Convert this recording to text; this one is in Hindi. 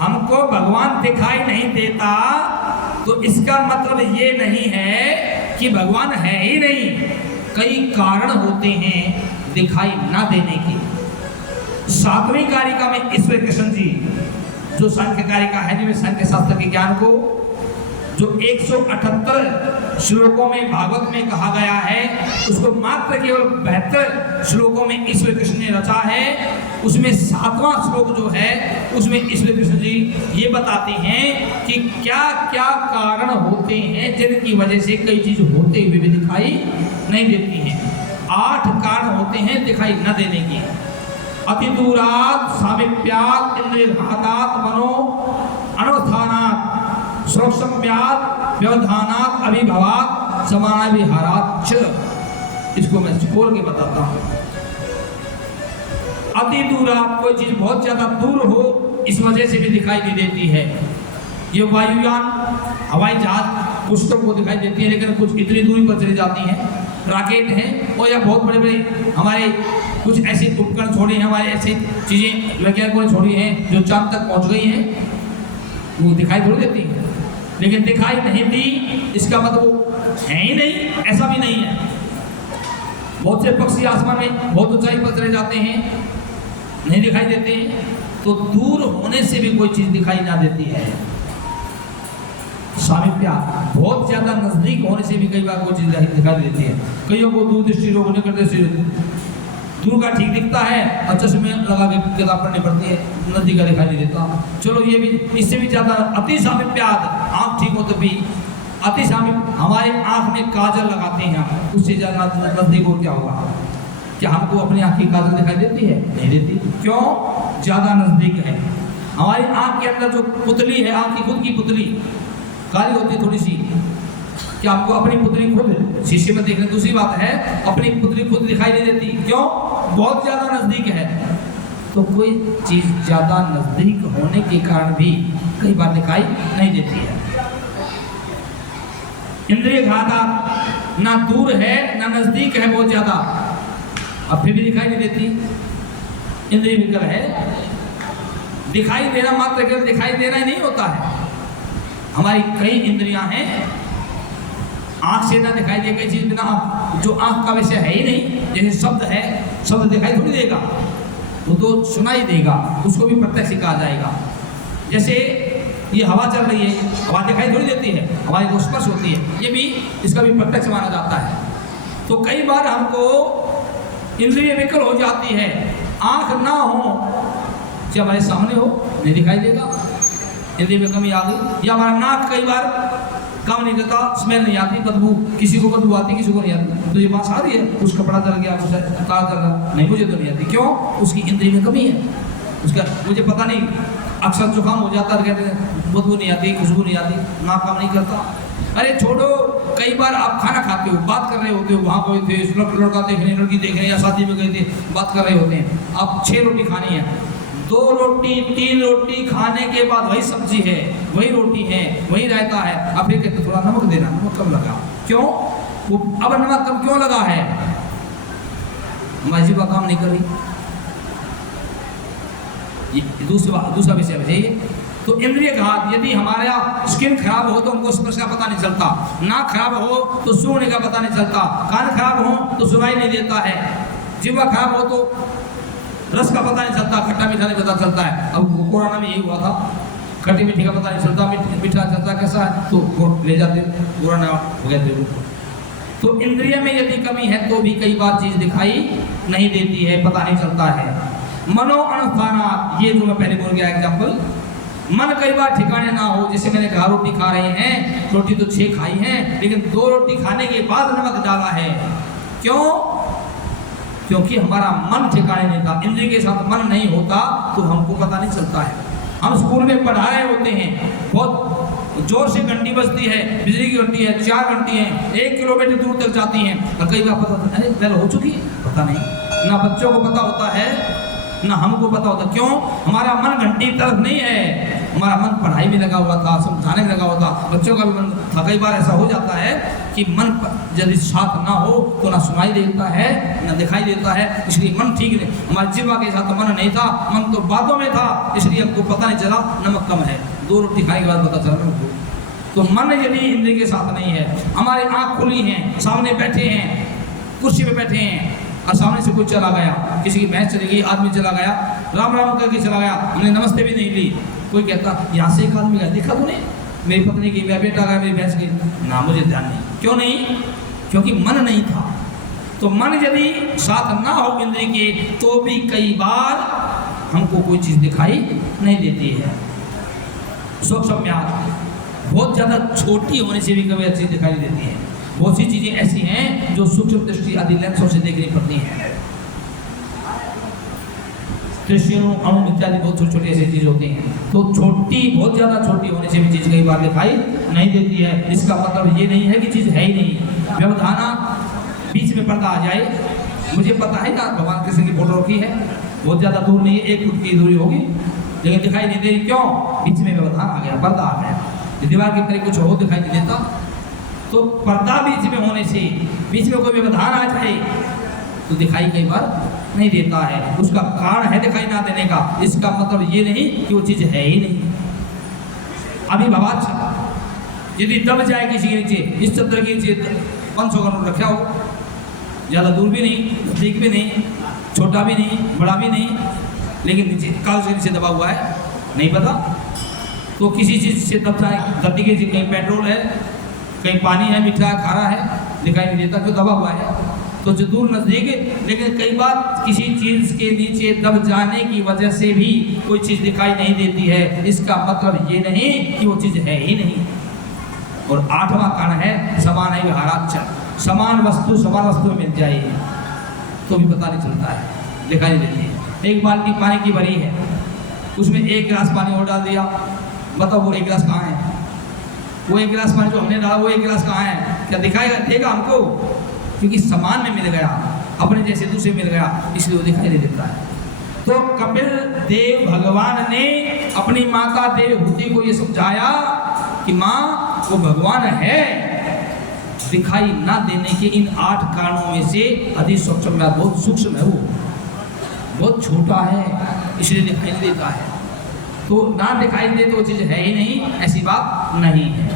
हमको भगवान दिखाई नहीं देता तो इसका मतलब ये नहीं है कि भगवान है ही नहीं। कई कारण होते हैं दिखाई ना देने के। 7वीं कारिका में ईश्वर कृष्ण जी जो सांख्य कारिका है जिसमें सांख्य शास्त्र के ज्ञान को जो 178 श्लोकों में भागवत में कहा गया है उसको मात्र केवल 72 श्लोकों में ईश्वर कृष्ण ने रचा है। उसमें 7वां श्लोक जो है उसमें ईश्वर कृष्ण जी ये बताते हैं कि क्या क्या कारण होते हैं जिनकी वजह से कई चीज होते हुए भी दिखाई नहीं देती हैं। 8 कारण होते हैं दिखाई न देने के। अति दूरात सामीप्यात इंद्रियघातात् मनो अनवस्थानात् सुरक्षम्यात् व्यवधानात् अभिभवात् समानाभिहारात् च। इसको मैं खोल के बताता हूँ। अति दूरात कोई चीज बहुत ज्यादा दूर हो इस वजह से भी दिखाई नहीं देती है। ये वायुयान हवाई जहाज कुछ तो को दिखाई देती है लेकिन कुछ इतनी दूरी पर चली जाती हैं। रॉकेट हैं और या बहुत बड़े बड़े हमारे कुछ ऐसे उपकरण छोड़े हैं, हमारे ऐसे चीजें वैज्ञानिकों ने छोड़ी हैं जो चांद तक पहुंच गई हैं, वो दिखाई थोड़ी देती है। लेकिन दिखाई नहीं दी इसका मतलब वो है ही नहीं, ऐसा भी नहीं है। बहुत से पक्षी आसमान में बहुत ऊंचाई पर चले जाते हैं, नहीं दिखाई देते हैं। तो दूर होने से भी कोई चीज दिखाई ना देती है। सामीप्या बहुत ज्यादा नजदीक होने से भी कई बार कोई चीज दिखाई देती है। कईयों को दूरदृष्टि रोग निकट दृष्टि दूर का ठीक दिखता है और चश्मे लगा के किताब पढ़नी पड़ती है, नजदीक का दिखाई नहीं देता। चलो ये भी इससे भी ज्यादा अति सामीप्याद आँख ठीक हो तो भी अति सामीप हमारे आँख में काजल लगाते हैं हम, उससे ज्यादा नजदीक हो क्या होगा? क्या हमको अपनी आँख की काजल दिखाई देती है? नहीं देती। क्यों? ज्यादा नजदीक है। हमारी आँख के अंदर जो पुतली है, आँख की खुद की पुतली काली होती है थोड़ी सी। क्या आपको अपनी पुतली खुद शीशे में देखने? दूसरी बात है अपनी पुतली खुद दिखाई नहीं देती। क्यों? बहुत ज्यादा नजदीक है। तो कोई चीज ज्यादा नजदीक होने के कारण भी कई बार दिखाई नहीं देती है। इंद्रिय घाता ना दूर है ना नजदीक है, बहुत ज्यादा, अब फिर भी दिखाई नहीं देती। इंद्रिय विकल है। दिखाई देना मात्र केवल दिखाई देना ही नहीं होता है। हमारी कई इंद्रियां हैं, आंख से ना दिखाई दे कई चीज बिना जो आंख का विषय है ही नहीं। जैसे शब्द है, शब्द दिखाई थोड़ी देगा, वो तो सुनाई देगा, उसको भी प्रत्यक्ष कहा जाएगा। जैसे ये हवा चल रही है, हवा दिखाई थोड़ी देती है, हवाई को स्पर्श होती है, ये भी इसका भी प्रत्यक्ष माना जाता है। तो कई बार हमको इंद्रिय विकल हो जाती है, आंख ना हो, जब हमारे सामने हो नहीं दिखाई देगा, इंद्रिय में कमी आ गई। या हमारा नाक कई बार काम नहीं करता, स्मेल नहीं आती, बदबू, किसी को बदबू आती किसी को नहीं आती। तो ये बात आ रही है, कुछ कपड़ा जल गया, कुछ तार जल रहा, नहीं मुझे तो नहीं आती। क्यों? उसकी इंद्रिय में कमी है, उसका मुझे पता नहीं। अक्सर जुकाम हो जाता है, कहते हैं बदबू नहीं आती, खुशबू नहीं आती, नाक काम नहीं करता। अरे छोड़ो, कई बार आप खाना खाते हो, बात कर रहे होते हो, वहाँ गए थे, लड़का देख रहे, लड़की देख रहे, या शादी में गए थे, बात कर रहे होते हैं। आप 6 रोटी खानी है, 2 रोटी 3 रोटी खाने के बाद वही सब्जी है, वही रोटी है, वही रायता है, अब फिर कहते थोड़ा नमक देना, नमक कम लगा। क्यों? वो अब नमक कम क्यों लगा है? हमारी जीवा काम नहीं कर रही। दूसरा विषय बताइए। तो इंद्रिय घात, यदि हमारा स्किन खराब हो तो हमको स्पर्श का पता नहीं चलता, नाक खराब हो तो सूंघने का पता नहीं चलता, कान खराब हो तो सुनाई नहीं देता है, जीवा खराब हो तो रस का पता नहीं चलता, खट्टा मीठा नहीं पता चलता है। अब कोरोना में यही हुआ था, खट्टी मीठी का पता नहीं चलता, मीठा चलता कैसा है तो ले जाते, कोरोना हो गया थे। तो इंद्रिय में यदि कमी है तो भी कई बार चीज दिखाई नहीं देती है, पता नहीं चलता है। मनो अनुष्ठाना, ये जो मैं पहले बोल गया एग्जाम्पल, मन कई बार ठिकाने ना हो। जैसे मैंने कहा रोटी खा रहे हैं, रोटी तो 6 खाई हैं, लेकिन 2 रोटी खाने के बाद नमक डाला है। क्यों? क्योंकि हमारा मन ठिकाने नहीं था। इंद्रिय के साथ मन नहीं होता तो हमको पता नहीं चलता है। हम स्कूल में पढ़ा रहे होते हैं, बहुत जोर से घंटी बजती है, बिजली की घंटी है, 4 घंटी हैं, 1 किलोमीटर दूर तक जाती हैं, और कई बार पता अरे बेल हो चुकी है, पता नहीं। ना बच्चों को पता होता है ना हमको पता होता। क्यों? हमारा मन घंटी तरफ नहीं है, हमारा मन पढ़ाई में लगा हुआ था, समझाने में लगा हुआ था, बच्चों का भी मन था। कई बार ऐसा हो जाता है कि मन यदि साथ ना हो तो ना सुनाई देता है ना दिखाई देता है, इसलिए मन ठीक नहीं। हमारे जीवा के साथ मन नहीं था, मन तो बातों में था, इसलिए हमको पता नहीं चला नमक कम है। 2 रोटी खाने के बाद पता चला हमको। तो मन यदि इंद्रिय के साथ नहीं है, हमारी आँख खुली है, सामने बैठे हैं, कुर्सी पे बैठे हैं और सामने से कोई चला गया, किसी की भैंस चली गई, आदमी चला गया, राम राम करके चला गया, हमने नमस्ते भी नहीं ली। कोई कहता यहाँ से एक आदमी गया, देखा तूने मेरी पत्नी की, मेरा बेटा गया, मेरी भैंस की, ना मुझे ध्यान नहीं। क्यों नहीं? क्योंकि मन नहीं था। तो मन यदि साथ ना हो इंद्रिय के तो भी कई बार हमको कोई चीज़ दिखाई नहीं देती है। सूक्ष्म बहुत ज़्यादा छोटी होने से भी कभी अच्छी दिखाई देती है। बहुत सी चीज़ें ऐसी हैं जो सूक्ष्म दृष्टि आदि लेंसों से देखनी पड़ती हैं। दृश्यों अणु इत्यादि बहुत छोटी छोटी ऐसी चीज़ होती हैं। तो छोटी, बहुत ज़्यादा छोटी होने से भी चीज़ कई बार दिखाई नहीं देती है। इसका मतलब ये नहीं है कि चीज़ है ही नहीं। व्यवधाना, बीच में पर्दा आ जाए, मुझे पता है ना भगवान कृष्ण की फोटो रखी है, बहुत ज़्यादा दूर नहीं है, 1 फुट की दूरी होगी, लेकिन दिखाई नहीं दे रही। क्यों? बीच में व्यवधान आ गया, पर्दा आ गया। दीवार की तरह कुछ हो दिखाई नहीं देता। तो पर्दा बीच में होने से, बीच में कोई व्यवधान आ जाए तो दिखाई कई बार नहीं देता है। उसका कारण है दिखाई ना देने का, इसका मतलब ये नहीं कि वो चीज़ है ही नहीं। अभी भवाच यदि दब जाए किसी के नीचे, इस चद्दर के नीचे 500 का नोट रखा हो, ज़्यादा दूर भी नहीं, नजदीक भी नहीं, छोटा भी नहीं, बड़ा भी नहीं, लेकिन नीचे कागज के नीचे दबा हुआ है, नहीं पता। तो किसी चीज़ से दब जाए, धरती के नीचे कहीं पेट्रोल है, कहीं पानी है, मीठा है, खारा है, दिखाई नहीं देता, क्यों? दबा हुआ है। तो जो दूर नजदीक, लेकिन कई बार किसी चीज़ के नीचे दब जाने की वजह से भी कोई चीज़ दिखाई नहीं देती है। इसका मतलब ये नहीं कि वो चीज़ है ही नहीं। और 8वां कारण है समान है व्यवहाराचर। समान वस्तु में मिल जाए तो भी पता नहीं चलता है, दिखाई नहीं देती है। एक बाल्टी पानी की भरी है, उसमें 1 गिलास पानी और डाल दिया, बताओ वो 1 गिलास कहाँ है? वो 1 गिलास पानी जो हमने डाला वो 1 गिलास कहाँ है? क्या दिखाएगा? देगा हमको? क्योंकि समान में मिल गया, अपने जैसे दूसरे मिल गया, इसलिए वो दिखाई नहीं देता है। तो कपिल देव भगवान ने अपनी माता देवहूति को ये समझाया कि माँ वो भगवान है। दिखाई ना देने के इन 8 कारणों में से अति सूक्ष्म, बहुत सूक्ष्म है, वो बहुत छोटा है, इसलिए दिखाई नहीं देता है। तो ना दिखाई दे तो वो चीज़ है ही नहीं, ऐसी बात नहीं है।